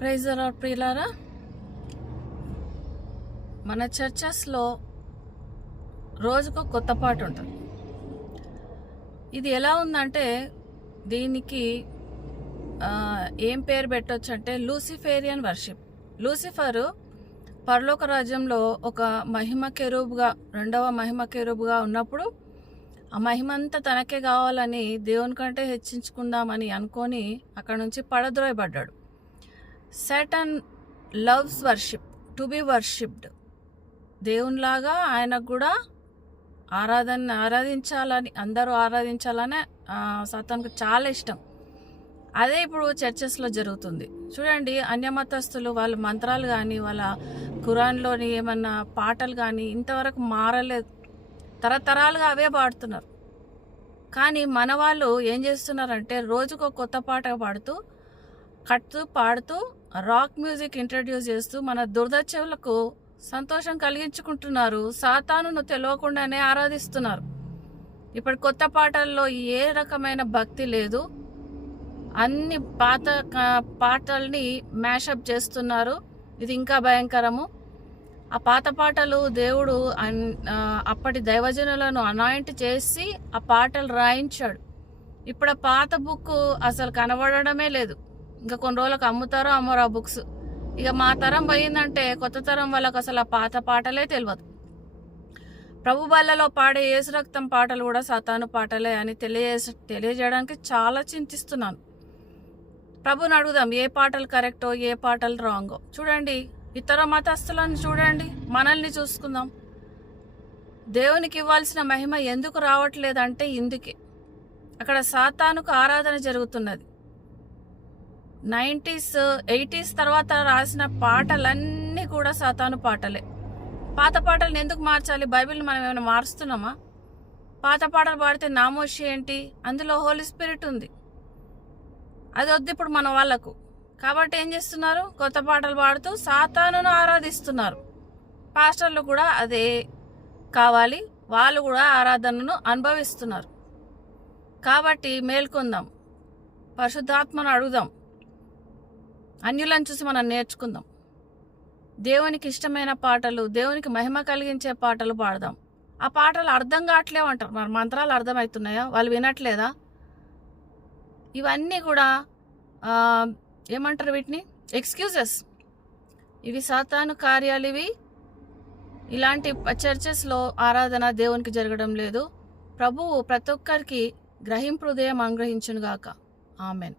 Praise the lord ప్రియులారా, మన చర్చెస్లో రోజుకు కొత్త పాట ఉంటుంది. ఇది ఎలా ఉందంటే దీనికి ఏం పేరు పెట్టొచ్చు అంటే లూసిఫేరియన్ వర్షిప్. లూసిఫరు పరలోక రాజ్యంలో ఒక మహిమ కెరూబుగా, రెండవ మహిమ కెరూబుగా ఉన్నప్పుడు ఆ మహిమంతా తనకే కావాలని దేవుని కంటే హెచ్చించుకుందామని అనుకొని అక్కడ నుంచి పడద్రోయబడ్డాడు. Satan loves worship, to be worshipped. దేవునిలాగా ఆయనకు కూడా ఆరాధించాలని, అందరూ ఆరాధించాలని సాతానుకు చాలా ఇష్టం. అదే ఇప్పుడు చర్చెస్లో జరుగుతుంది. చూడండి, అన్యమతస్థులు వాళ్ళ మంత్రాలు కానీ, వాళ్ళ ఖురాన్లోని ఏమన్నా పాటలు కానీ ఇంతవరకు మారలేదు. తరతరాలుగా అవే పాడుతున్నారు. కానీ మన వాళ్ళు ఏం చేస్తున్నారంటే రోజుకో కొత్త పాట పాడుతూ రాక్ మ్యూజిక్ ఇంట్రడ్యూస్ చేస్తూ మన దుర్దచెవులకు సంతోషం కలిగించుకుంటున్నారు. సాతానును తెలియకుండానే ఆరాధిస్తున్నారు. ఇప్పుడు కొత్త పాటల్లో ఏ రకమైన భక్తి లేదు. అన్ని పాత పాటల్ని మ్యాషప్ చేస్తున్నారు. ఇది ఇంకా భయంకరము. ఆ పాత పాటలు దేవుడు అప్పటి దైవజనులను అనాయింట్ చేసి ఆ పాటలు రాయించాడు. ఇప్పుడు ఆ పాత బుక్ అసలు కనబడడమే లేదు. ఇంకా కొన్ని రోజులకు అమ్ముతారో అమ్మరో ఆ బుక్స్. ఇక మా తరం పోయిందంటే కొత్త తరం వాళ్ళకు అసలు ఆ పాత పాటలే తెలియదు. ప్రభు బల్లలో పాడే యేసు రక్తం పాటలు కూడా సాతాను పాటలే అని తెలియజేయడానికి చాలా చింతిస్తున్నాను. ప్రభుని అడుగుదాం, ఏ పాటలు కరెక్టో, ఏ పాటలు రాంగో. చూడండి, ఇతర మతస్థులను చూడండి, మనల్ని చూసుకుందాం. దేవునికి ఇవ్వాల్సిన మహిమ ఎందుకు రావట్లేదంటే ఇందుకే. అక్కడ సాతానుకు ఆరాధన జరుగుతున్నది. 90s 80s తర్వాత రాసిన పాటలన్నీ కూడా సాతాను పాటలే. పాత పాటలను ఎందుకు మార్చాలి? బైబిల్ని మనం ఏమైనా మారుస్తున్నామా? పాత పాటలు పాడితే నామోషి ఏంటి? అందులో హోలీ స్పిరిట్ ఉంది. అది వద్దు ఇప్పుడు మన వాళ్ళకు. కాబట్టి ఏం చేస్తున్నారు? కొత్త పాటలు పాడుతూ సాతానును ఆరాధిస్తున్నారు. పాస్టర్లు కూడా అదే కావాలి, వాళ్ళు కూడా ఆరాధనను అనుభవిస్తున్నారు. కాబట్టి మేల్కొందాం, పరిశుద్ధాత్మను అడుగుదాం, అన్యులను చూసి మనం నేర్చుకుందాం. దేవునికి ఇష్టమైన పాటలు, దేవునికి మహిమ కలిగించే పాటలు పాడదాం. ఆ పాటలు అర్థం కావట్లేవంటారు. మరి మంత్రాలు అర్థమవుతున్నాయా? వాళ్ళు వినట్లేదా? ఇవన్నీ కూడా ఏమంటారు వీటిని? ఎక్స్క్యూజెస్. ఇవి సాతాను కార్యాలు. ఇవి ఇలాంటి చర్చెస్లో ఆరాధన దేవునికి జరగడం లేదు. ప్రభువు ప్రతి ఒక్కరికి గ్రహింపు హృదయం అనుగ్రహించునుగాక. ఆమెన్.